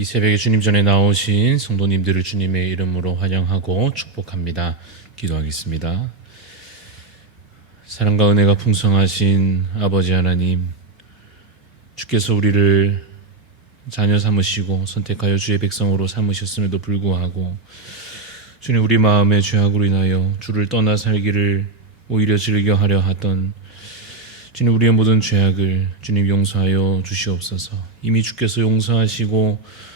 이 새벽에 주님 전에 나오신 성도님들을 주님의 이름으로 환영하고 축복합니다. 기도하겠습니다. 사랑과 은혜가 풍성하신 아버지 하나님, 주께서 우리를 자녀 삼으시고 선택하여 주의 백성으로 삼으셨음에도 불구하고 주님, 우리 마음의 죄악으로 인하여 주를 떠나 살기를 오히려 즐겨하려 하던 주님, 우리의 모든 죄악을 주님 용서하여 주시옵소서. 이미 주께서 용서하시고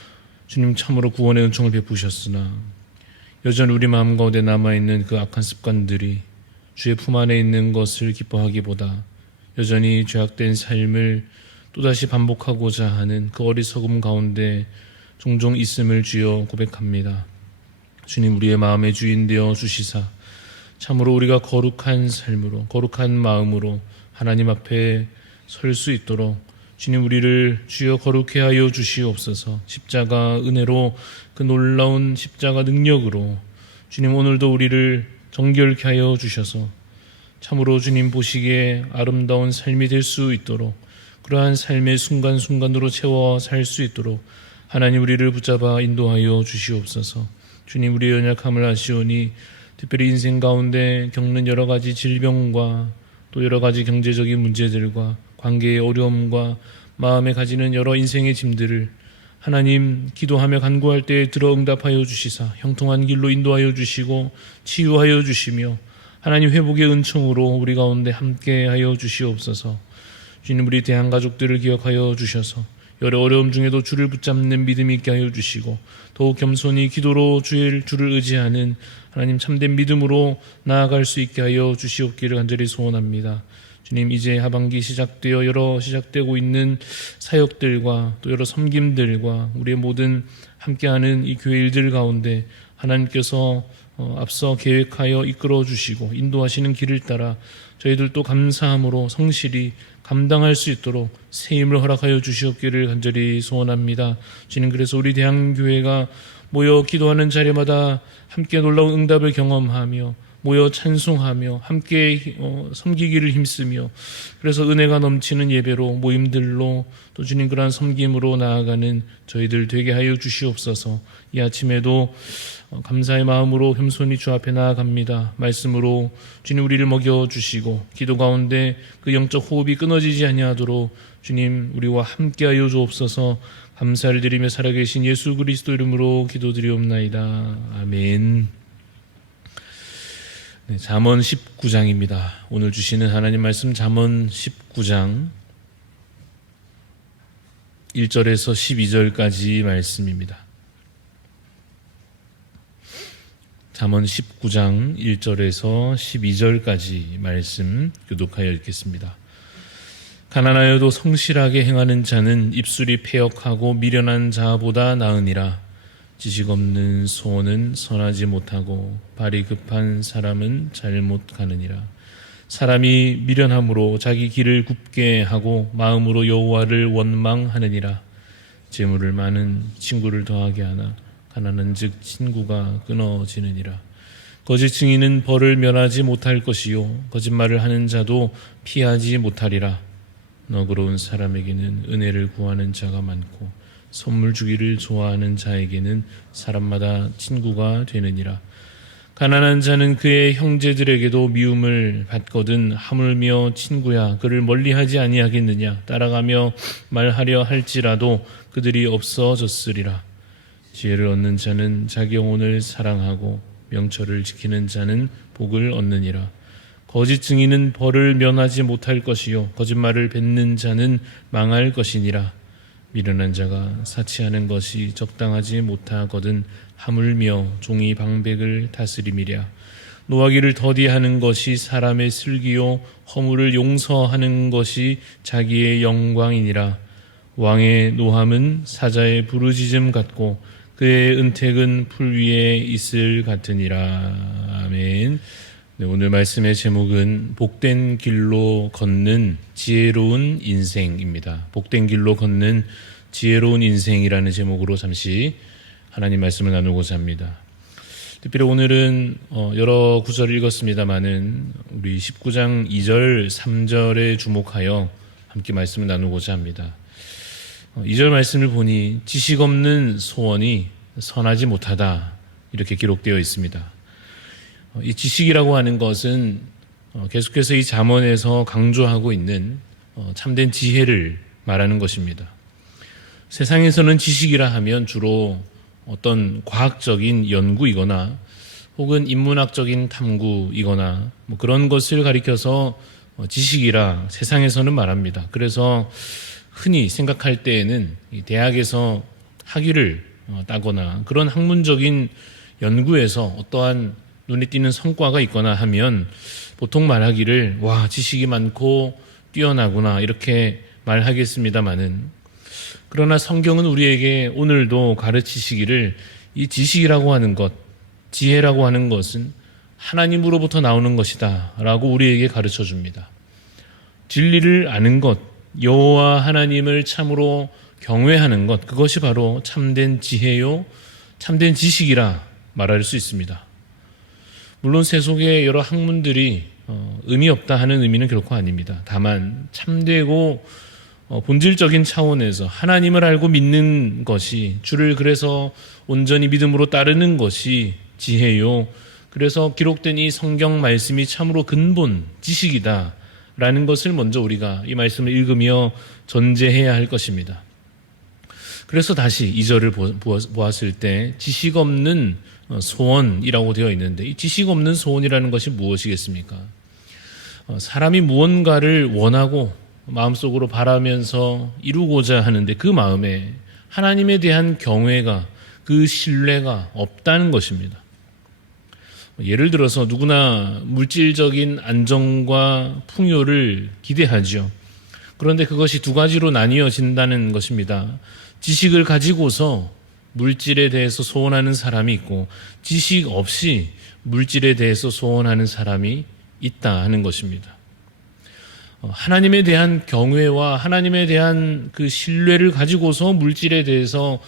주님 참으로 구원의 은총을 베푸셨으나 여전히 우리 마음 가운데 남아있는 그 악한 습관들이 주의 품 안에 있는 것을 기뻐하기보다 여전히 죄악된 삶을 또다시 반복하고자 하는 그 어리석음 가운데 종종 있음을 주여 고백합니다. 주님, 우리의 마음의 주인 되어 주시사 참으로 우리가 거룩한 삶으로, 거룩한 마음으로 하나님 앞에 설 수 있도록 주님, 우리를 주여 거룩해 하여 주시옵소서. 십자가 은혜로, 그 놀라운 십자가 능력으로 주님, 오늘도 우리를 정결케 하여 주셔서 참으로 주님 보시기에 아름다운 삶이 될 수 있도록, 그러한 삶의 순간순간으로 채워 살 수 있도록 하나님, 우리를 붙잡아 인도하여 주시옵소서. 주님, 우리의 연약함을 아시오니 특별히 인생 가운데 겪는 여러 가지 질병과 또 여러 가지 경제적인 문제들과 관계의 어려움과 마음에 가지는 여러 인생의 짐들을 하나님, 기도하며 간구할 때에 들어 응답하여 주시사 형통한 길로 인도하여 주시고 치유하여 주시며 하나님, 회복의 은총으로 우리 가운데 함께하여 주시옵소서. 주님, 우리 대한가족들을 기억하여 주셔서 여러 어려움 중에도 주를 붙잡는 믿음이 있게 하여 주시고 더욱 겸손히 기도로 주를 의지하는 하나님 참된 믿음으로 나아갈 수 있게 하여 주시옵기를 간절히 소원합니다. 주님, 이제 하반기 시작되어 여러 시작되고 있는 사역들과 또 여러 섬김들과 우리의 모든 함께하는 이 교회 일들 가운데 하나님께서 앞서 계획하여 이끌어 주시고 인도하시는 길을 따라 저희들도 감사함으로 성실히 감당할 수 있도록 새 힘을 허락하여 주시옵기를 간절히 소원합니다. 주님, 그래서 우리 대한교회가 모여 기도하는 자리마다 함께 놀라운 응답을 경험하며 모여 찬송하며 함께 섬기기를 힘쓰며 그래서 은혜가 넘치는 예배로 모임들로 또 주님 그러한 섬김으로 나아가는 저희들 되게 하여 주시옵소서. 이 아침에도 감사의 마음으로 겸손히 주 앞에 나아갑니다. 말씀으로 주님 우리를 먹여주시고 기도 가운데 그 영적 호흡이 끊어지지 아니하도록 주님 우리와 함께하여 주옵소서. 감사를 드리며 살아계신 예수 그리스도 이름으로 기도드리옵나이다. 아멘. 네, 잠언 19장입니다. 오늘 주시는 하나님 말씀 잠언 19장 1절에서 12절까지 말씀입니다. 잠언 19장 1절에서 12절까지 말씀 교독하여 읽겠습니다. 가난하여도 성실하게 행하는 자는 입술이 패역하고 미련한 자보다 나으니라. 지식 없는 소원은 선하지 못하고 발이 급한 사람은 잘못 가느니라. 사람이 미련함으로 자기 길을 굽게 하고 마음으로 여호와를 원망하느니라. 재물을 많은 친구를 더하게 하나 가난한 즉 친구가 끊어지느니라. 거짓 증인은 벌을 면하지 못할 것이요 거짓말을 하는 자도 피하지 못하리라. 너그러운 사람에게는 은혜를 구하는 자가 많고 선물 주기를 좋아하는 자에게는 사람마다 친구가 되느니라. 가난한 자는 그의 형제들에게도 미움을 받거든 하물며 친구야 그를 멀리하지 아니하겠느냐. 따라가며 말하려 할지라도 그들이 없어졌으리라. 지혜를 얻는 자는 자기 영혼을 사랑하고 명철을 지키는 자는 복을 얻느니라. 거짓 증인은 벌을 면하지 못할 것이요 거짓말을 뱉는 자는 망할 것이니라. 미련한 자가 사치하는 것이 적당하지 못하거든 하물며 종이 방백을 다스림이랴. 노하기를 더디하는 것이 사람의 슬기요 허물을 용서하는 것이 자기의 영광이니라. 왕의 노함은 사자의 부르짖음 같고 그의 은택은 풀 위에 있을 같으니라. 아멘. 네, 오늘 말씀의 제목은 복된 길로 걷는 지혜로운 인생입니다. 복된 길로 걷는 지혜로운 인생이라는 제목으로 잠시 하나님 말씀을 나누고자 합니다. 특별히 오늘은 여러 구절을 읽었습니다마는 우리 19장 2절, 3절에 주목하여 함께 말씀을 나누고자 합니다. 2절 말씀을 보니 지식 없는 소원이 선하지 못하다 이렇게 기록되어 있습니다. 이 지식이라고 하는 것은 계속해서 이 잠언에서 강조하고 있는 참된 지혜를 말하는 것입니다. 세상에서는 지식이라 하면 주로 어떤 과학적인 연구이거나 혹은 인문학적인 탐구이거나 뭐 그런 것을 가리켜서 지식이라 세상에서는 말합니다. 그래서 흔히 생각할 때에는 대학에서 학위를 따거나 그런 학문적인 연구에서 어떠한 눈에 띄는 성과가 있거나 하면 보통 말하기를 와, 지식이 많고 뛰어나구나 이렇게 말하겠습니다마는, 그러나 성경은 우리에게 오늘도 가르치시기를 이 지식이라고 하는 것, 지혜라고 하는 것은 하나님으로부터 나오는 것이다 라고 우리에게 가르쳐 줍니다. 진리를 아는 것, 여호와 하나님을 참으로 경외하는 것, 그것이 바로 참된 지혜요 참된 지식이라 말할 수 있습니다. 물론 세속의 여러 학문들이 의미 없다 하는 의미는 결코 아닙니다. 다만 참되고 본질적인 차원에서 하나님을 알고 믿는 것이, 주를 그래서 온전히 믿음으로 따르는 것이 지혜요, 그래서 기록된 이 성경 말씀이 참으로 근본 지식이다 라는 것을 먼저 우리가 이 말씀을 읽으며 전제해야 할 것입니다. 그래서 다시 2절을 보았을 때 지식 없는 소원이라고 되어 있는데, 이 지식 없는 소원이라는 것이 무엇이겠습니까? 사람이 무언가를 원하고 마음속으로 바라면서 이루고자 하는데 그 마음에 하나님에 대한 경외가, 그 신뢰가 없다는 것입니다. 예를 들어서 누구나 물질적인 안정과 풍요를 기대하죠. 그런데 그것이 두 가지로 나뉘어진다는 것입니다. 지식을 가지고서 물질에 대해서 소원하는 사람이 있고, 지식 없이 물질에 대해서 소원하는 사람이 있다 하는 것입니다. 하나님에 대한 경외와 하나님에 대한 그 신뢰를 가지고서 물질에 대해서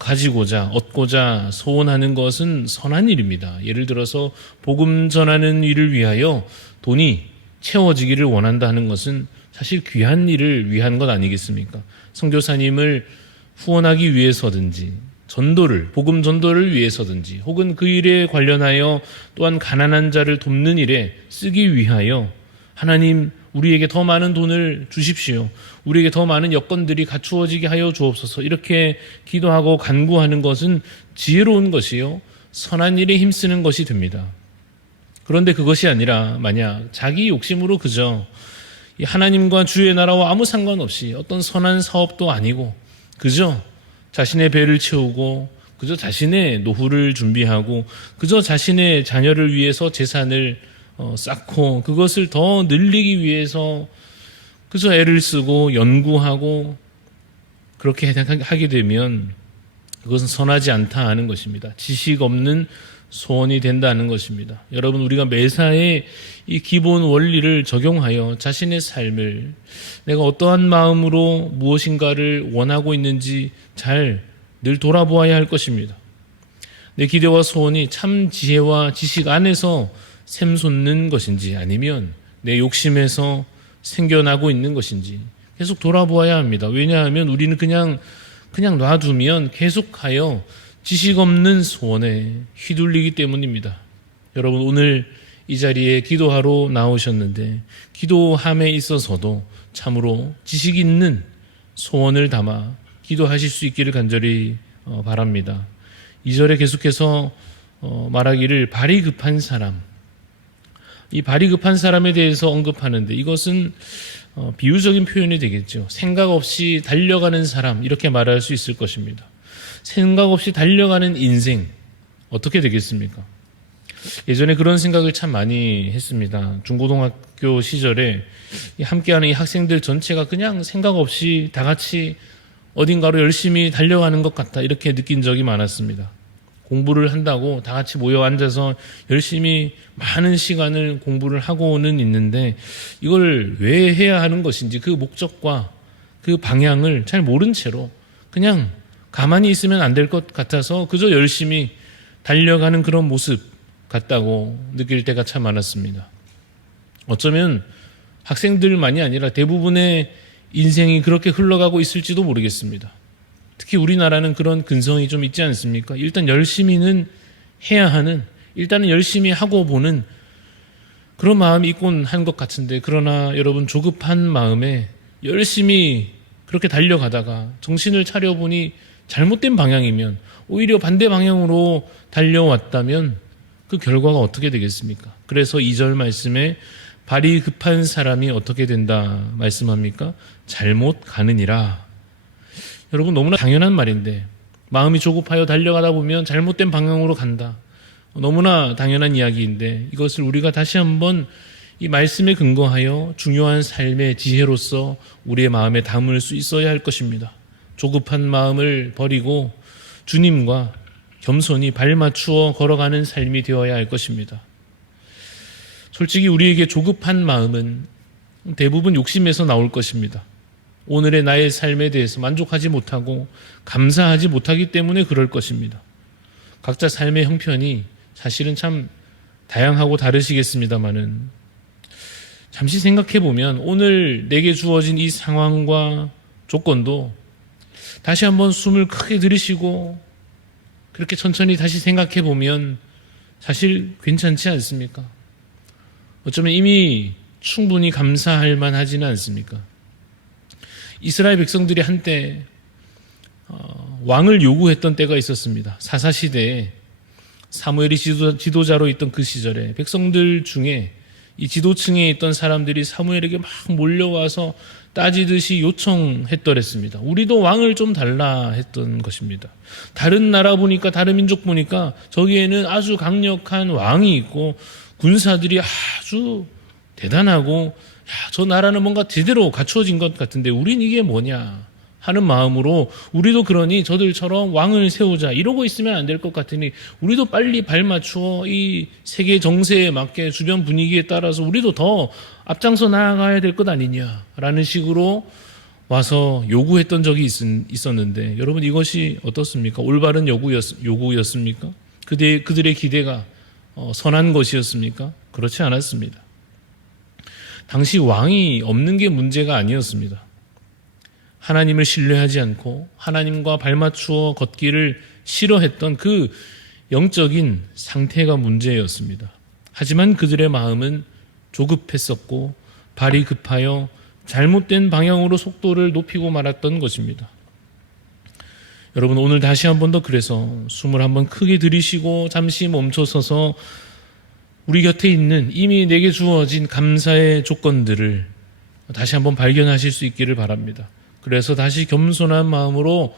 가지고자, 얻고자 소원하는 것은 선한 일입니다. 예를 들어서 복음 전하는 일을 위하여 돈이 채워지기를 원한다 하는 것은 사실 귀한 일을 위한 것 아니겠습니까? 선교사님을 후원하기 위해서든지, 전도를, 복음 전도를 위해서든지, 혹은 그 일에 관련하여 또한 가난한 자를 돕는 일에 쓰기 위하여 하나님 우리에게 더 많은 돈을 주십시오, 우리에게 더 많은 여건들이 갖추어지게 하여 주옵소서, 이렇게 기도하고 간구하는 것은 지혜로운 것이요 선한 일에 힘쓰는 것이 됩니다. 그런데 그것이 아니라 만약 자기 욕심으로 그저 하나님과 주의 나라와 아무 상관없이 어떤 선한 사업도 아니고 그저 자신의 배를 채우고 그저 자신의 노후를 준비하고 그저 자신의 자녀를 위해서 재산을 쌓고 그것을 더 늘리기 위해서 그저 애를 쓰고 연구하고 그렇게 하게 되면 그것은 선하지 않다 하는 것입니다. 지식 없는 소원이 된다는 것입니다. 여러분, 우리가 매사에 이 기본 원리를 적용하여 자신의 삶을 내가 어떠한 마음으로 무엇인가를 원하고 있는지 잘 늘 돌아보아야 할 것입니다. 내 기대와 소원이 참 지혜와 지식 안에서 샘솟는 것인지 아니면 내 욕심에서 생겨나고 있는 것인지 계속 돌아보아야 합니다. 왜냐하면 우리는 그냥 놔두면 계속하여 지식 없는 소원에 휘둘리기 때문입니다. 여러분, 오늘 이 자리에 기도하러 나오셨는데 기도함에 있어서도 참으로 지식 있는 소원을 담아 기도하실 수 있기를 간절히 바랍니다. 2절에 계속해서 말하기를 발이 급한 사람, 이 발이 급한 사람에 대해서 언급하는데 이것은 비유적인 표현이 되겠죠. 생각 없이 달려가는 사람, 이렇게 말할 수 있을 것입니다. 생각 없이 달려가는 인생 어떻게 되겠습니까? 예전에 그런 생각을 참 많이 했습니다. 중고등학교 시절에 함께하는 이 학생들 전체가 그냥 생각 없이 다 같이 어딘가로 열심히 달려가는 것 같다, 이렇게 느낀 적이 많았습니다. 공부를 한다고 다 같이 모여 앉아서 열심히 많은 시간을 공부를 하고는 있는데 이걸 왜 해야 하는 것인지 그 목적과 그 방향을 잘 모른 채로 그냥 가만히 있으면 안 될 것 같아서 그저 열심히 달려가는 그런 모습 같다고 느낄 때가 참 많았습니다. 어쩌면 학생들만이 아니라 대부분의 인생이 그렇게 흘러가고 있을지도 모르겠습니다. 특히 우리나라는 그런 근성이 좀 있지 않습니까? 일단 열심히는 해야 하는, 일단은 열심히 하고 보는 그런 마음이 있곤 한 것 같은데, 그러나 여러분 조급한 마음에 열심히 그렇게 달려가다가 정신을 차려보니 잘못된 방향이면, 오히려 반대 방향으로 달려왔다면 그 결과가 어떻게 되겠습니까? 그래서 2절 말씀에 발이 급한 사람이 어떻게 된다 말씀합니까? 잘못 가느니라. 여러분 너무나 당연한 말인데, 마음이 조급하여 달려가다 보면 잘못된 방향으로 간다. 너무나 당연한 이야기인데, 이것을 우리가 다시 한번 이 말씀에 근거하여 중요한 삶의 지혜로서 우리의 마음에 담을 수 있어야 할 것입니다. 조급한 마음을 버리고 주님과 겸손히 발맞추어 걸어가는 삶이 되어야 할 것입니다. 솔직히 우리에게 조급한 마음은 대부분 욕심에서 나올 것입니다. 오늘의 나의 삶에 대해서 만족하지 못하고 감사하지 못하기 때문에 그럴 것입니다. 각자 삶의 형편이 사실은 참 다양하고 다르시겠습니다마는, 잠시 생각해 보면 오늘 내게 주어진 이 상황과 조건도 다시 한번 숨을 크게 들이쉬고 그렇게 천천히 다시 생각해 보면 사실 괜찮지 않습니까? 어쩌면 이미 충분히 감사할 만하지는 않습니까? 이스라엘 백성들이 한때 왕을 요구했던 때가 있었습니다. 사사시대에 사무엘이 지도자로 있던 그 시절에 백성들 중에 이 지도층에 있던 사람들이 사무엘에게 막 몰려와서 따지듯이 요청했더랬습니다. 우리도 왕을 좀 달라 했던 것입니다. 다른 나라 보니까, 다른 민족 보니까 저기에는 아주 강력한 왕이 있고 군사들이 아주 대단하고, 저 나라는 뭔가 제대로 갖추어진 것 같은데 우린 이게 뭐냐 하는 마음으로, 우리도 그러니 저들처럼 왕을 세우자 이러고 있으면 안 될 것 같으니 우리도 빨리 발맞추어 이 세계 정세에 맞게 주변 분위기에 따라서 우리도 더 앞장서 나아가야 될 것 아니냐라는 식으로 와서 요구했던 적이 있었는데, 여러분 이것이 어떻습니까? 올바른 요구였습니까? 그들의 기대가 선한 것이었습니까? 그렇지 않았습니다. 당시 왕이 없는 게 문제가 아니었습니다. 하나님을 신뢰하지 않고 하나님과 발맞추어 걷기를 싫어했던 그 영적인 상태가 문제였습니다. 하지만 그들의 마음은 조급했었고 발이 급하여 잘못된 방향으로 속도를 높이고 말았던 것입니다. 여러분 오늘 다시 한 번 더 그래서 숨을 한번 크게 들이쉬고 잠시 멈춰서서 우리 곁에 있는 이미 내게 주어진 감사의 조건들을 다시 한번 발견하실 수 있기를 바랍니다. 그래서 다시 겸손한 마음으로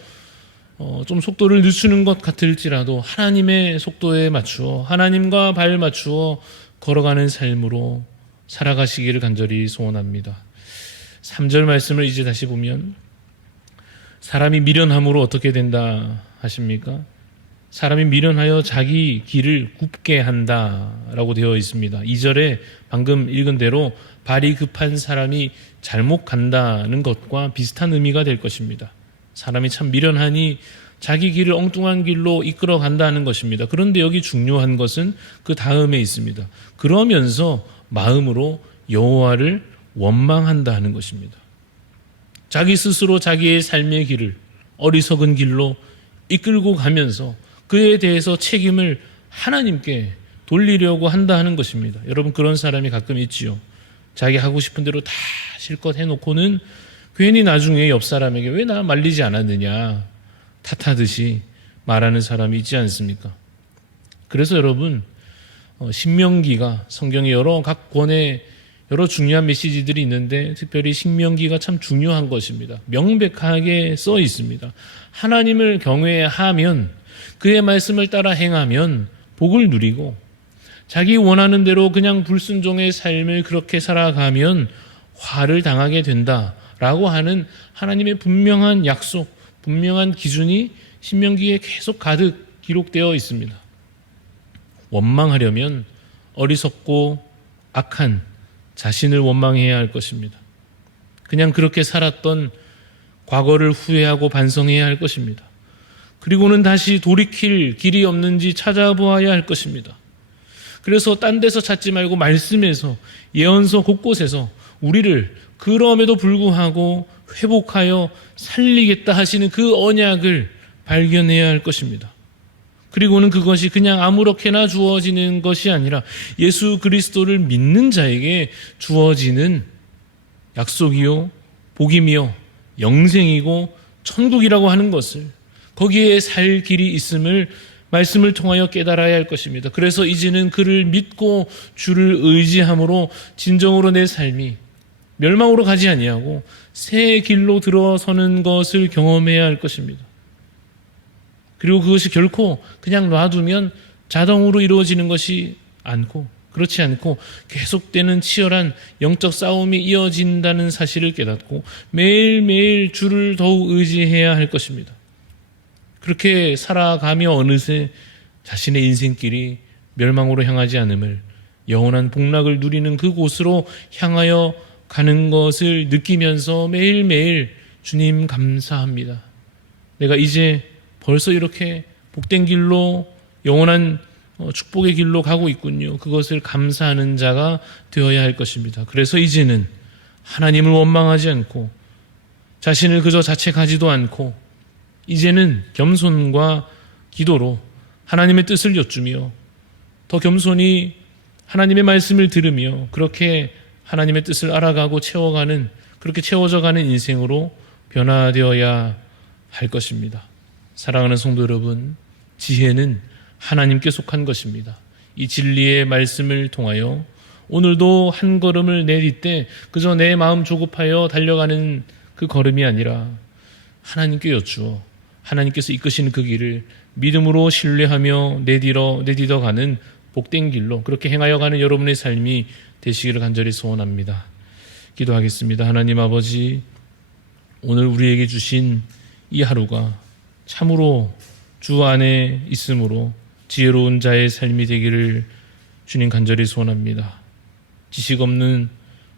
좀 속도를 늦추는 것 같을지라도 하나님의 속도에 맞추어 하나님과 발 맞추어 걸어가는 삶으로 살아가시기를 간절히 소원합니다. 3절 말씀을 이제 다시 보면, 사람이 미련함으로 어떻게 된다 하십니까? 사람이 미련하여 자기 길을 굽게 한다라고 되어 있습니다. 2절에 방금 읽은 대로 발이 급한 사람이 잘못 간다는 것과 비슷한 의미가 될 것입니다. 사람이 참 미련하니 자기 길을 엉뚱한 길로 이끌어 간다는 것입니다. 그런데 여기 중요한 것은 그 다음에 있습니다. 그러면서 마음으로 여호와를 원망한다 하는 것입니다. 자기 스스로 자기의 삶의 길을 어리석은 길로 이끌고 가면서 그에 대해서 책임을 하나님께 돌리려고 한다 하는 것입니다. 여러분 그런 사람이 가끔 있지요. 자기 하고 싶은 대로 다 실컷 해놓고는 괜히 나중에 옆 사람에게 왜 나 말리지 않았느냐 탓하듯이 말하는 사람이 있지 않습니까? 그래서 여러분 신명기가 성경의 각 권에 여러 중요한 메시지들이 있는데 특별히 신명기가 참 중요한 것입니다. 명백하게 써 있습니다. 하나님을 경외하면, 그의 말씀을 따라 행하면 복을 누리고, 자기 원하는 대로 그냥 불순종의 삶을 그렇게 살아가면 화를 당하게 된다라고 하는 하나님의 분명한 약속, 분명한 기준이 신명기에 계속 가득 기록되어 있습니다. 원망하려면 어리석고 악한 자신을 원망해야 할 것입니다. 그냥 그렇게 살았던 과거를 후회하고 반성해야 할 것입니다. 그리고는 다시 돌이킬 길이 없는지 찾아보아야 할 것입니다. 그래서 딴 데서 찾지 말고 말씀에서, 예언서 곳곳에서 우리를 그럼에도 불구하고 회복하여 살리겠다 하시는 그 언약을 발견해야 할 것입니다. 그리고는 그것이 그냥 아무렇게나 주어지는 것이 아니라 예수 그리스도를 믿는 자에게 주어지는 약속이요, 복이며 영생이고 천국이라고 하는 것을, 거기에 살 길이 있음을 말씀을 통하여 깨달아야 할 것입니다. 그래서 이제는 그를 믿고 주를 의지함으로 진정으로 내 삶이 멸망으로 가지 아니하고 새 길로 들어서는 것을 경험해야 할 것입니다. 그리고 그것이 결코 그냥 놔두면 자동으로 이루어지는 것이 않고, 그렇지 않고 계속되는 치열한 영적 싸움이 이어진다는 사실을 깨닫고 매일매일 주를 더욱 의지해야 할 것입니다. 그렇게 살아가며 어느새 자신의 인생길이 멸망으로 향하지 않음을, 영원한 복락을 누리는 그곳으로 향하여 가는 것을 느끼면서 매일매일 주님 감사합니다. 내가 이제 벌써 이렇게 복된 길로, 영원한 축복의 길로 가고 있군요. 그것을 감사하는 자가 되어야 할 것입니다. 그래서 이제는 하나님을 원망하지 않고 자신을 그저 자책하지도 않고 이제는 겸손과 기도로 하나님의 뜻을 여쭈며 더 겸손히 하나님의 말씀을 들으며 그렇게 하나님의 뜻을 알아가고 채워가는, 그렇게 채워져가는 인생으로 변화되어야 할 것입니다. 사랑하는 성도 여러분, 지혜는 하나님께 속한 것입니다. 이 진리의 말씀을 통하여 오늘도 한 걸음을 내딛되 그저 내 마음 조급하여 달려가는 그 걸음이 아니라 하나님께 여쭈어 하나님께서 이끄시는 그 길을 믿음으로 신뢰하며 내딛어 가는 복된 길로 그렇게 행하여 가는 여러분의 삶이 되시기를 간절히 소원합니다. 기도하겠습니다. 하나님 아버지, 오늘 우리에게 주신 이 하루가 참으로 주 안에 있으므로 지혜로운 자의 삶이 되기를 주님 간절히 소원합니다. 지식 없는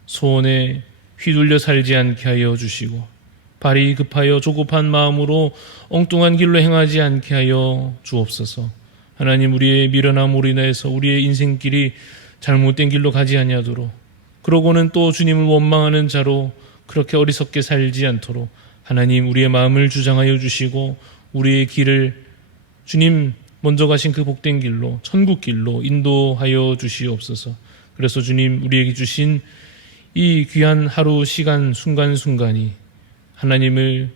소원에 휘둘려 살지 않게 하여 주시고 발이 급하여 조급한 마음으로 엉뚱한 길로 행하지 않게 하여 주옵소서. 하나님, 우리의 미련함으로 인해서 우리의 인생길이 잘못된 길로 가지 아니하도록, 그러고는 또 주님을 원망하는 자로 그렇게 어리석게 살지 않도록 하나님, 우리의 마음을 주장하여 주시고 우리의 길을 주님 먼저 가신 그 복된 길로, 천국 길로 인도하여 주시옵소서. 그래서 주님, 우리에게 주신 이 귀한 하루, 시간, 순간순간이 하나님을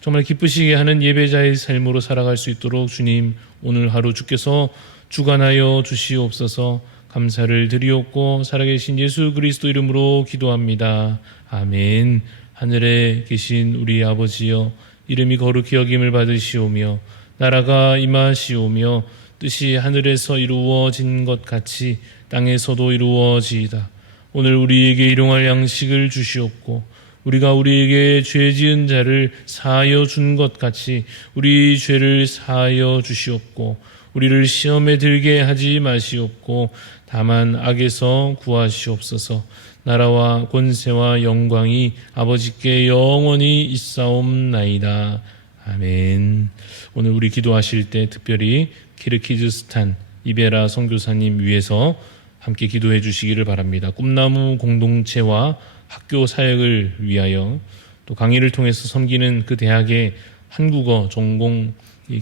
정말 기쁘시게 하는 예배자의 삶으로 살아갈 수 있도록 주님, 오늘 하루 주께서 주관하여 주시옵소서. 감사를 드리옵고 살아계신 예수 그리스도 이름으로 기도합니다. 아멘. 하늘에 계신 우리 아버지여, 이름이 거룩히 여김을 받으시오며 나라가 임하시오며 뜻이 하늘에서 이루어진 것 같이 땅에서도 이루어지이다. 오늘 우리에게 일용할 양식을 주시옵고 우리가 우리에게 죄 지은 자를 사하여 준 것 같이 우리 죄를 사하여 주시옵고 우리를 시험에 들게 하지 마시옵고 다만 악에서 구하시옵소서. 나라와 권세와 영광이 아버지께 영원히 있사옵나이다. 아멘. 오늘 우리 기도하실 때 특별히 키르기즈스탄 이베라 선교사님 위해서 함께 기도해 주시기를 바랍니다. 꿈나무 공동체와 학교 사역을 위하여 또 강의를 통해서 섬기는 그 대학의 한국어 전공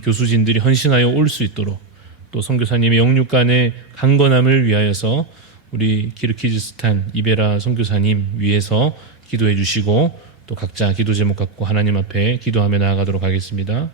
교수진들이 헌신하여 올 수 있도록, 또 선교사님의 영육간의 강건함을 위하여서 우리 키르기즈스탄 이베라 선교사님 위해서 기도해 주시고 또 각자 기도 제목 갖고 하나님 앞에 기도하며 나아가도록 하겠습니다.